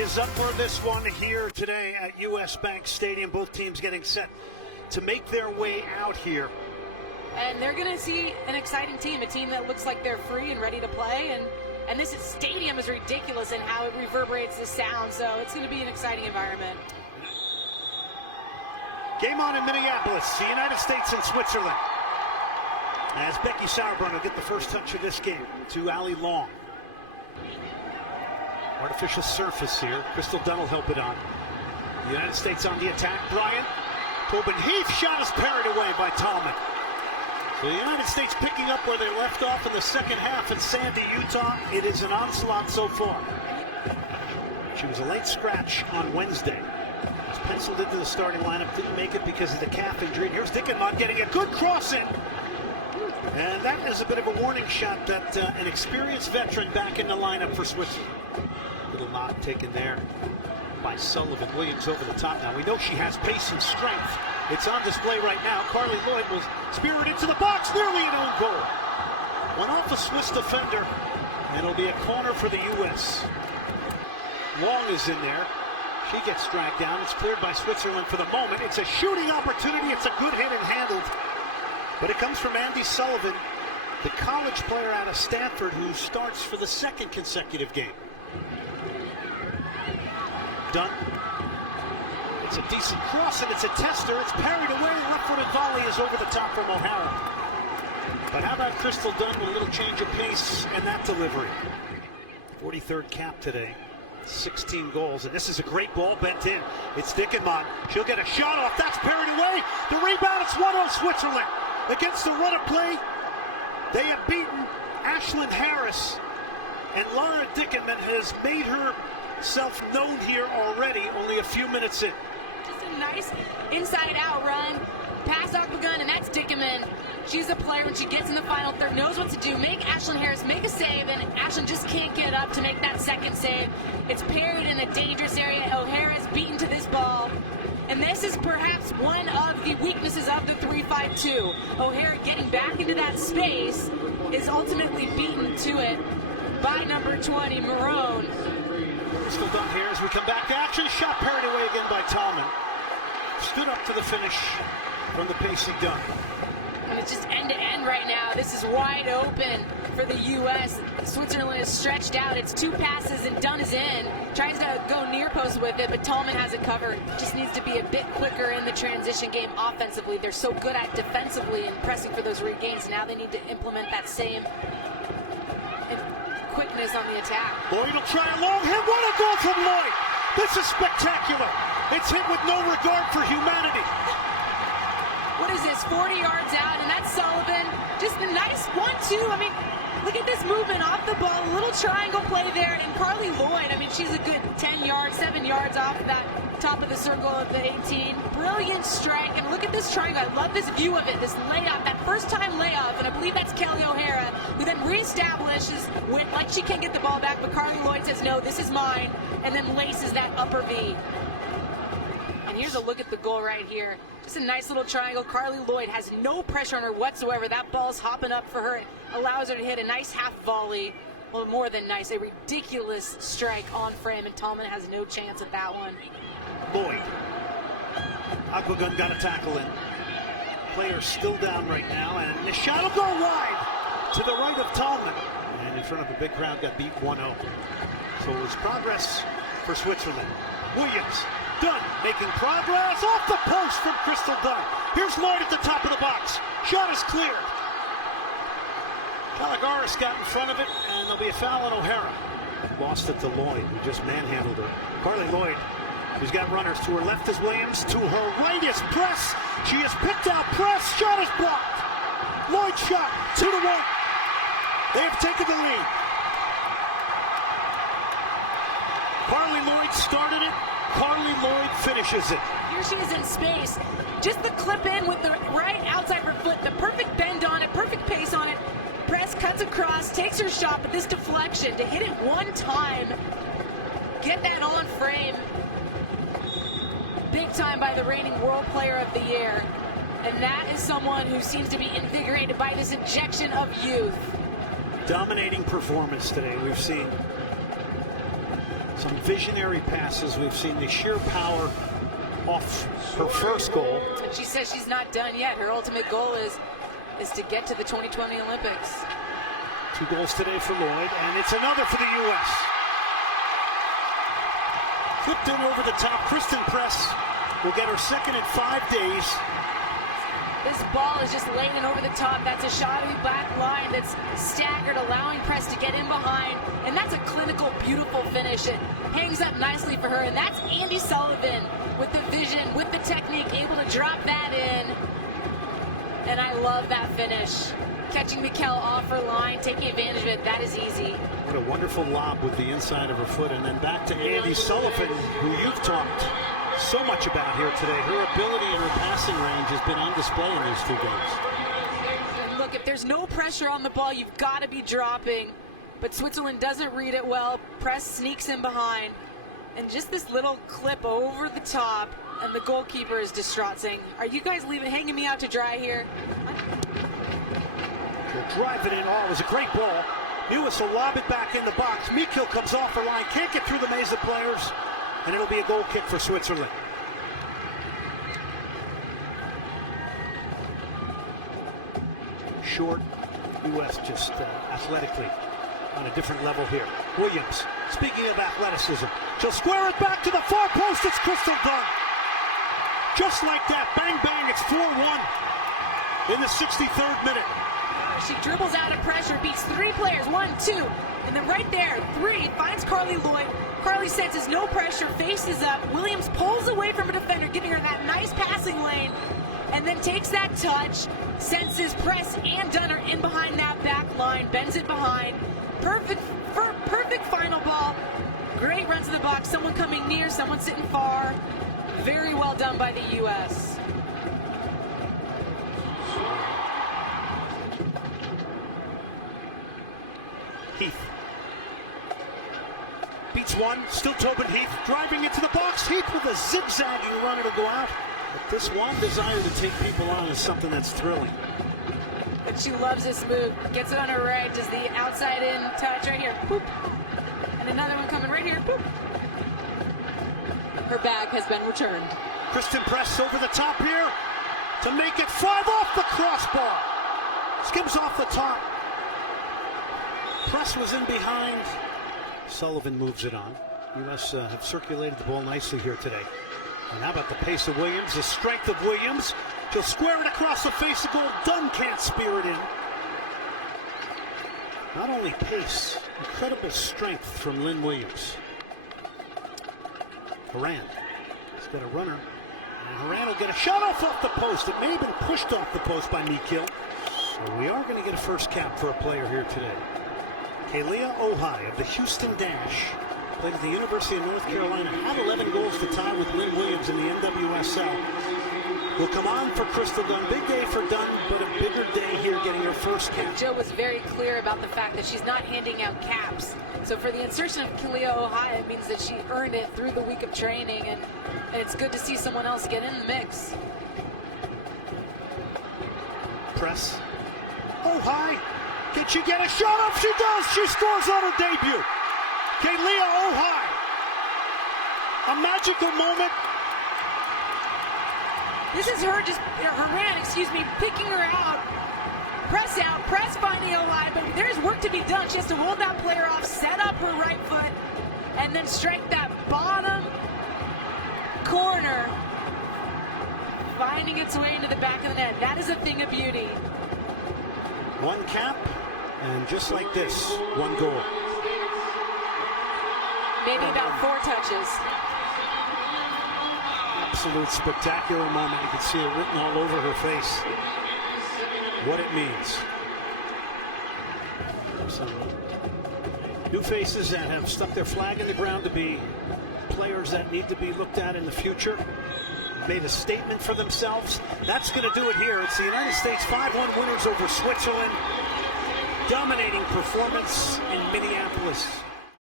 is up for this one here today at US Bank Stadium. Both teams getting set to make their way out here. And they're going to see an exciting team, a team that looks like they're free and ready to play. And this stadium is ridiculous in how it reverberates the sound, so it's going to be an exciting environment. Game on in Minneapolis, the United States and Switzerland. As Becky Sauerbrunn will get the first touch of this game to Allie Long. Artificial surface here. Crystal Dunn will help it on. The United States on the attack. Bryant. Tobin Heath shot is parried away by Tallman. So the United States picking up where they left off in the second half in Sandy, Utah. It is an onslaught so far. She was a late scratch on Wednesday. Was penciled into the starting lineup. Didn't make it because of the calf injury. And here's Dickenmont getting a good cross in. And that is a bit of a warning shot that an experienced veteran back in the lineup for Switzerland. Little knock taken there by Sullivan. Williams over the top now. We know she has pace and strength. It's on display right now. Carly Lloyd will spear it into the box. Nearly an own goal. Went off a Swiss defender. And it'll be a corner for the U.S. Long is in there. She gets dragged down. It's cleared by Switzerland for the moment. It's a shooting opportunity. It's a good hit and handled. But it comes from Andy Sullivan, the college player out of Stanford who starts for the second consecutive game. Dunn. It's a decent cross and it's a tester. It's parried away. Left-footed volley is over the top from O'Hara. But how about Crystal Dunn with a little change of pace and that delivery? 43rd cap today. 16 goals, and this is a great ball bent in. It's Dickenmont. She'll get a shot off. That's parried away. The rebound, it's 1-0 Switzerland. Against the run of play, they have beaten Ashlyn Harris, and Laura Dickenmont has made herself known here already, only a few minutes in. Just a nice inside-out run, pass off the gun, and that's Dickenmont. She's a player when she gets in the final third, knows what to do. Make Ashlyn Harris make a save, and Ashlyn just can't get up to make that second save. It's parried in a dangerous area. O'Hara's beaten to this ball. And this is perhaps one of the weaknesses of the 3-5-2. O'Hara getting back into that space is ultimately beaten to it by number 20, Marone. Still done here as we come back to action. Shot parried away again by Tallman. Stood up to the finish from the pacey Dunn. And it's just end-to-end right now. This is wide open for the U.S. Switzerland is stretched out. It's two passes and Dunn is in. Tries to go near post with it, but Tallman has it covered. Just needs to be a bit quicker in the transition game offensively. They're so good at defensively and pressing for those regains. Now they need to implement that same quickness on the attack. Lloyd will try a long hit. What a goal from Lloyd! This is spectacular. It's hit with no regard for humanity. What is this, 40 yards out, and that's Sullivan. Just a nice 1-2. I mean, look at this movement off the ball. A little triangle play there, and Carly Lloyd, I mean, she's a good 10 yards, 7 yards off that top of the circle of the 18. Brilliant strike, and look at this triangle. I love this view of it, this layup, that first-time layup, and I believe that's Kelly O'Hara, who then reestablishes with, like she can't get the ball back, but Carly Lloyd says, no, this is mine, and then laces that upper V. And here's a look at the goal right here. Just a nice little triangle. Carly Lloyd has no pressure on her whatsoever. That ball's hopping up for her. It allows her to hit a nice half volley. Well, more than nice. A ridiculous strike on frame, and Tallman has no chance at that one. Lloyd. Aquagun got a tackle in. Player still down right now, and the shot will go wide to the right of Tallman. And in front of a big crowd, got beat 1-0. So it was progress for Switzerland. Williams. Dunn making progress off the post from Crystal Dunn. Here's Lloyd at the top of the box. Shot is cleared. Calagaris got in front of it, and there'll be a foul on O'Hara. Lost it to Lloyd, who just manhandled her. Carly Lloyd, who's got runners. To her left is Williams. To her right is Press. She has picked out Press. Shot is blocked. Lloyd shot 2-1. They have taken the lead. Carly Lloyd started it. Carly Lloyd finishes it. Here she is in space. Just the clip in with the right outside her foot. The perfect bend on it, perfect pace on it. Press cuts across, takes her shot, but this deflection to hit it one time, get that on frame. Big time by the reigning World Player of the Year. And that is someone who seems to be invigorated by this injection of youth. Dominating performance today. We've seen Some visionary passes. We've seen the sheer power off her first goal. And she says she's not done yet. Her ultimate goal is to get to the 2020 Olympics. 2 goals today for Lloyd, and it's another for the U.S. Flipped in over the top. Kristen Press will get her second in 5 days. This ball is just laying over the top. That's a shot of the back line that's staggered, allowing Press to get in behind. And that's a clinical, beautiful finish. It hangs up nicely for her. And that's Andi Sullivan with the vision, with the technique, able to drop that in. And I love that finish. Catching Mikkel off her line, taking advantage of it, that is easy. What a wonderful lob with the inside of her foot. And then back to Andi Sullivan, who you've talked so much about here today. Her ability and her passing range has been on display in these 2 games. And look, if there's no pressure on the ball, you've got to be dropping. But Switzerland doesn't read it well. Press sneaks in behind. And just this little clip over the top, and the goalkeeper is distraught, saying, "Are you guys hanging me out to dry here?" She'll drive it in. Oh, it was a great ball. Lewis will lob it back in the box. Mikkel comes off her line, can't get through the maze of players, and it'll be a goal kick for Switzerland. Short, U.S. just athletically on a different level here. Williams, speaking of athleticism, she'll square it back to the far post. It's Crystal Dunn. Just like that, bang, bang, it's 4-1 in the 63rd minute. She dribbles out of pressure, beats 3 players, 1, 2, and then right there, 3, finds Carly Lloyd. Carly senses no pressure, faces up. Williams pulls away from a defender, giving her that nice passing lane, and then takes that touch, senses Press and Dunn are in behind that back line, bends it behind. Perfect final ball. Great run to the box, someone coming near, someone sitting far. Very well done by the U.S. Heath beats one, still Tobin Heath, driving into the box. Heath with a zigzagging run, it'll go out. But this one desire to take people on is something that's thrilling. But she loves this move, gets it on her right, does the outside in touch right here, boop. And another one coming right here, boop. Her bag has been returned. Kristen Press over the top here to make it 5 off the crossbar. Skims off the top. Press was in behind. Sullivan moves it on. U.S. have circulated the ball nicely here today. And how about the pace of Williams, the strength of Williams? She'll square it across the face of goal. Dunn can't spear it in. Not only pace, incredible strength from Lynn Williams. Horan has got a runner. And Horan will get a shot off the post. It may have been pushed off the post by Mikkel. So we are going to get a first cap for a player here today. Kalia Ohai of the Houston Dash played at the University of North Carolina, had 11 goals to tie with Lynn Williams in the NWSL. Will come on for Crystal Dunn. Big day for Dunn, but a bigger day here getting her first cap. Joe was very clear about the fact that she's not handing out caps. So for the insertion of Kalia Ohai, it means that she earned it through the week of training, and it's good to see someone else get in the mix. Press. Ohai. Can she get a shot up? She does. She scores on her debut. Kalia Ohai. A magical moment. This is her Horan, picking her out. Press finding Ohai, but there's work to be done. She has to hold that player off, set up her right foot, and then strike that bottom corner, finding its way into the back of the net. That is a thing of beauty. One cap, and just like this, 1 goal. Maybe about 4 touches. Absolute spectacular moment. You can see it written all over her face. What it means. Some new faces that have stuck their flag in the ground to be players that need to be looked at in the future. Made a statement for themselves. That's going to do it here. It's the United States 5-1 winners over Switzerland. Dominating performance in Minneapolis.